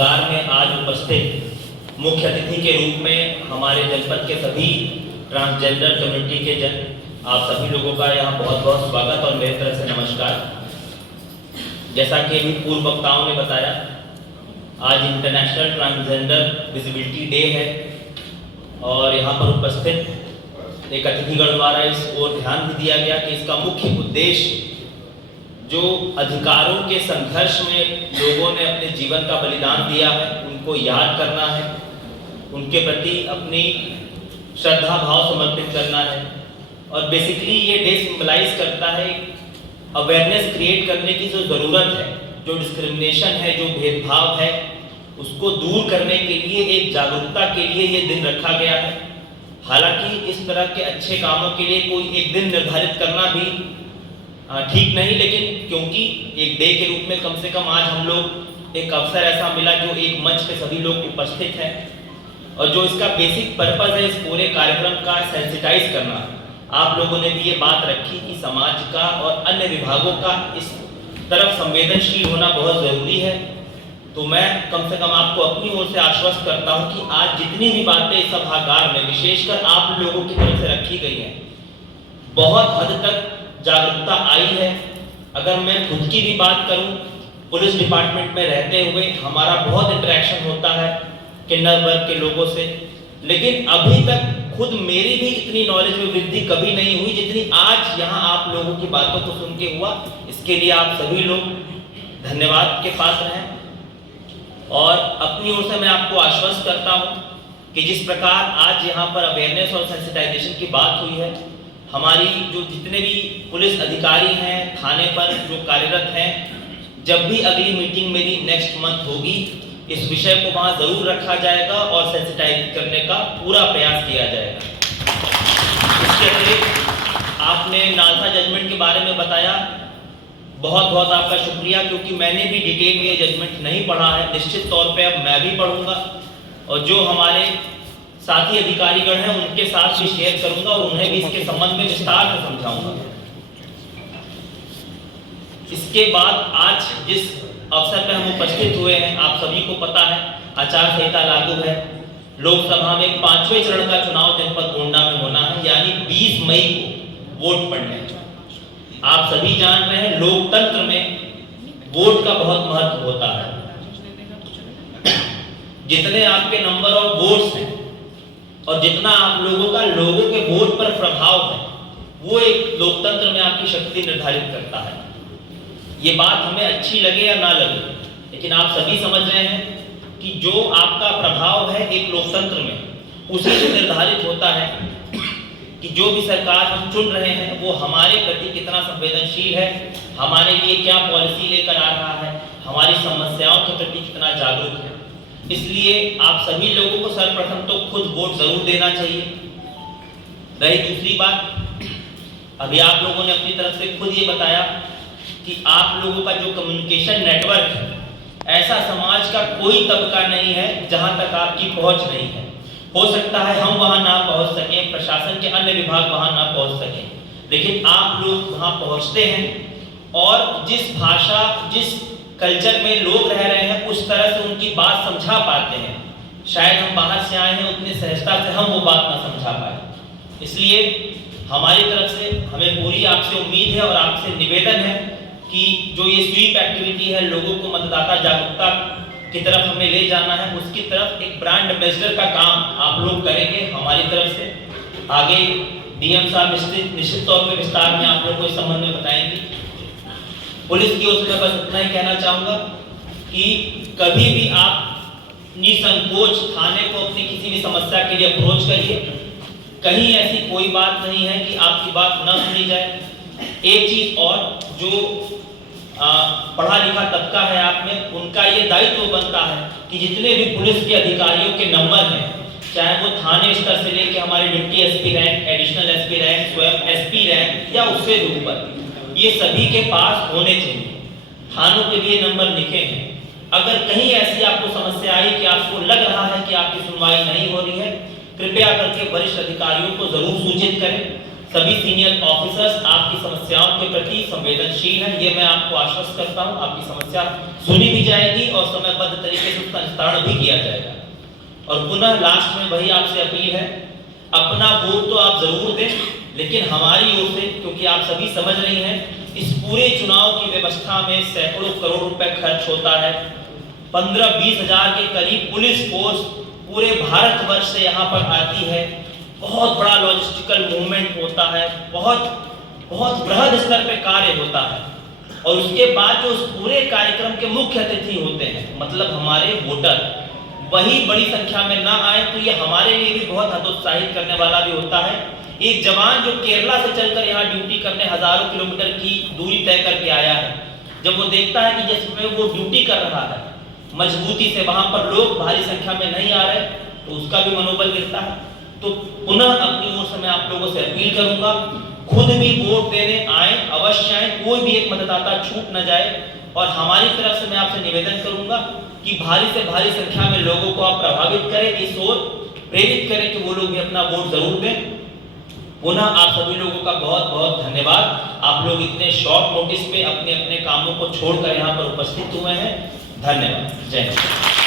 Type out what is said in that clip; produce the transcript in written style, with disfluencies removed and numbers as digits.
सभागार में आज उपस्थित मुख्य अतिथि के रूप में हमारे जनपद के सभी ट्रांसजेंडर कम्युनिटी के आप सभी लोगों का यहाँ बहुत बहुत स्वागत और मेरी तरफ से नमस्कार। जैसा कि अभी पूर्व वक्ताओं ने बताया, आज इंटरनेशनल ट्रांसजेंडर विजिबिलिटी डे है और यहाँ पर उपस्थित एक अतिथिगण द्वारा इस ओर ध्यान भी दिया गया कि इसका मुख्य उद्देश्य जो अधिकारों के संघर्ष में लोगों ने अपने जीवन का बलिदान दिया है उनको याद करना है, उनके प्रति अपनी श्रद्धा भाव समर्पित करना है। और बेसिकली ये डे सिंबलाइज करता है अवेयरनेस क्रिएट करने की जो ज़रूरत है, जो डिस्क्रिमिनेशन है, जो भेदभाव है, उसको दूर करने के लिए एक जागरूकता के लिए ये दिन रखा गया है। हालांकि इस तरह के अच्छे कामों के लिए कोई एक दिन निर्धारित करना भी ठीक नहीं, लेकिन क्योंकि एक डे के रूप में कम से कम आज हम लोग एक अवसर ऐसा मिला जो एक मंच पे सभी लोग उपस्थित हैं और जो इसका बेसिक पर्पस है इस पूरे कार्यक्रम का सेंसिटाइज करना। आप लोगों ने भी ये बात रखी कि समाज का और अन्य विभागों का इस तरफ संवेदनशील होना बहुत ज़रूरी है। तो मैं कम से कम आपको अपनी ओर से आश्वस्त करता हूँ कि आज जितनी भी बातें इस सभागार में विशेषकर आप लोगों की तरफ से रखी गई हैं, बहुत हद तक जागरूकता आई है। अगर मैं खुद की भी बात करूं, पुलिस डिपार्टमेंट में रहते हुए हमारा बहुत इंटरेक्शन होता है किन्नर वर्ग के लोगों से, लेकिन अभी तक खुद मेरी भी इतनी नॉलेज में वृद्धि कभी नहीं हुई जितनी आज यहाँ आप लोगों की बातों को सुन के हुआ। इसके लिए आप सभी लोग धन्यवाद के पात्र हैं। और अपनी ओर से मैं आपको आश्वस्त करता हूँ कि जिस प्रकार आज यहाँ पर अवेयरनेस और सेंसिटाइजेशन की बात हुई है, हमारी जो जितने भी पुलिस अधिकारी हैं थाने पर जो कार्यरत हैं, जब भी अगली मीटिंग मेरी नेक्स्ट मंथ होगी, इस विषय को वहाँ ज़रूर रखा जाएगा और सेंसिटाइज करने का पूरा प्रयास किया जाएगा। इसके अतिरिक्त आपने नालसा जजमेंट के बारे में बताया, बहुत बहुत आपका शुक्रिया, क्योंकि मैंने भी डिटेल में ये जजमेंट नहीं पढ़ा है। निश्चित तौर पे अब मैं भी पढ़ूंगा और जो हमारे साथी अधिकारीगण हैं उनके साथ भी शेयर करूंगा और उन्हें भी इसके संबंध में विस्तार से समझाऊंगा। इसके बाद आज जिस अवसर पर हम उपस्थित हुए हैं, आप सभी को पता है आचार संहिता लागू है। लोकसभा में 5वें चरण का चुनाव जनपद गोंडा में होना है, यानी 20 मई को वोट पड़ने हैं। आप सभी जान रहे हैं लोकतंत्र में वोट का बहुत महत्व होता है। जितने आपके नंबर ऑफ वोट्स हैं और जितना आप लोगों का लोगों के वोट पर प्रभाव है, वो एक लोकतंत्र में आपकी शक्ति निर्धारित करता है। ये बात हमें अच्छी लगे या ना लगे, लेकिन आप सभी समझ रहे हैं कि जो आपका प्रभाव है एक लोकतंत्र में, उसी से निर्धारित होता है कि जो भी सरकार हम चुन रहे हैं वो हमारे प्रति कितना संवेदनशील है, हमारे लिए क्या पॉलिसी लेकर आ रहा है, हमारी समस्याओं के प्रति कितना जागरूक है। इसलिए आप सभी लोगों को सर्वप्रथम तो खुद वोट जरूर देना चाहिए। रही दूसरी बात, अभी आप लोगों ने अपनी तरफ से खुद ये बताया कि आप लोगों का जो कम्युनिकेशन नेटवर्क है, ऐसा समाज का कोई तबका नहीं है जहां तक आपकी पहुंच नहीं है। हो सकता है हम वहां ना पहुंच सकें, प्रशासन के अन्य विभाग वहां ना पहुंच सकें, लेकिन आप लोग वहां पहुंचते हैं और जिस भाषा, जिस कल्चर में लोग रह रहे हैं, उस तरह से उनकी बात समझा पाते हैं। शायद हम बाहर से आए हैं, उतनी सहजता से हम वो बात ना समझा पाए। इसलिए हमारी तरफ से हमें पूरी आपसे उम्मीद है और आपसे निवेदन है कि जो ये स्वीप एक्टिविटी है, लोगों को मतदाता जागरूकता की तरफ हमें ले जाना है, उसकी तरफ एक ब्रांड एम्बेसडर का काम आप लोग करेंगे हमारी तरफ से। आगे डीएम साहब निश्चित तौर पर विस्तार में आप लोग को इस संबंध में बताएंगे। पुलिस की ओर से मैं बस इतना ही कहना चाहूँगा कि कभी भी आप निसंकोच थाने को अपनी किसी भी समस्या के लिए अप्रोच करिए। कहीं ऐसी कोई बात नहीं है कि आपकी बात न सुनी जाए। एक चीज़ और, जो पढ़ा लिखा तबका है आप में, उनका ये दायित्व बनता है कि जितने भी पुलिस के अधिकारियों के नंबर हैं, चाहे वो थाने स्तर से लेकर हमारे deputy SP rank, additional SP rank, स्वयं एसपी रैंक या उससे भी ऊपर, ये सभी के पास होने चाहिए। थानों के लिए नंबर लिखे हैं। अगर कहीं ऐसी आपको समस्या आई कि आपको लग रहा है कि आपकी सुनवाई नहीं हो रही है, कृपया करके वरिष्ठ अधिकारियों को जरूर सूचित करें। सभी सीनियर ऑफिसर्स आपकी समस्याओं के प्रति संवेदनशील हैं, ये मैं आपको आश्वस्त करता हूं। आपकी समस्या सुनी भी जाएगी और समयबद्ध तरीके से उसका निस्तारण भी किया जाएगा। और पुनः लास्ट में वही आपसे अपील है, अपना वोट तो आप जरूर दें, लेकिन हमारी ओर से, क्योंकि आप सभी समझ रही हैं, इस पूरे चुनाव की व्यवस्था में सैकड़ों करोड़ रुपए खर्च होता है। 15-20 हजार के करीब पुलिस फोर्स पूरे भारतवर्ष से यहाँ पर आती है। बहुत बड़ा लॉजिस्टिकल मूवमेंट होता है, बहुत बृहद स्तर पे कार्य होता है। और उसके बाद जो उस पूरे कार्यक्रम के मुख्य अतिथि होते हैं, मतलब हमारे वोटर, वही बड़ी संख्या में ना आए तो ये हमारे लिए भी बहुत हतोत्साहित करने वाला भी होता है। एक जवान जो केरला से चलकर यहाँ ड्यूटी करने हजारों किलोमीटर की दूरी तय करके आया है, जब वो देखता है कि जिसमें वो ड्यूटी कर रहा है मजबूती से वहां पर लोग भारी संख्या में नहीं आ रहे, तो उसका भी मनोबल गिरता है। तो पुनः अपनी ओर से मैं आप लोगों से अपील करूंगा, खुद भी वोट देने आए, अवश्य आए, कोई भी एक मतदाता छूट न जाए। और हमारी तरफ से मैं आपसे निवेदन करूंगा कि भारी से भारी संख्या में लोगों को आप प्रभावित करें, इस ओर प्रेरित करें कि वो लोग भी अपना वोट जरूर दें। पुनः आप सभी लोगों का बहुत बहुत धन्यवाद। आप लोग इतने शॉर्ट नोटिस पे अपने अपने कामों को छोड़कर यहाँ पर उपस्थित हुए हैं। धन्यवाद। जय हिंद।